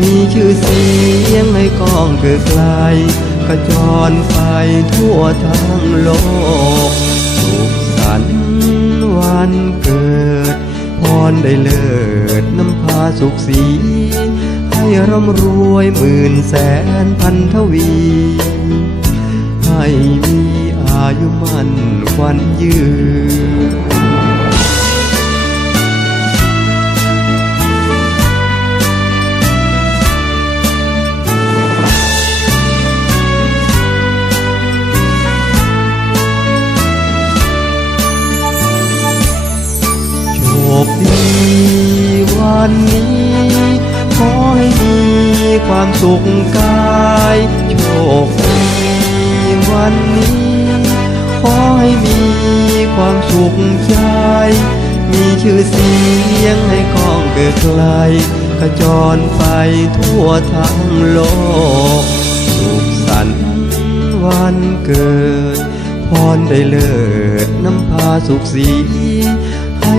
มีชื่อเสียงให้กองเกิดไกลกระจรไปทั่วทั้งโลก สุขสันต์วันเกิด พรได้เลิศน้ำพาสุขสี ให้ร่ำรวยหมื่นแสนพันทวี ให้มีอายุมั่นควันยืน วันนี้ ขอให้มีความสุขกายโชคดีวันนี้ ขอให้มีความสุขใจ มีชื่อเสียงให้กองเกิดไกลขจรไปทั่วทั้งโลก สุขสันต์วันเกิด พรได้เลิศน้ำพาสุขสี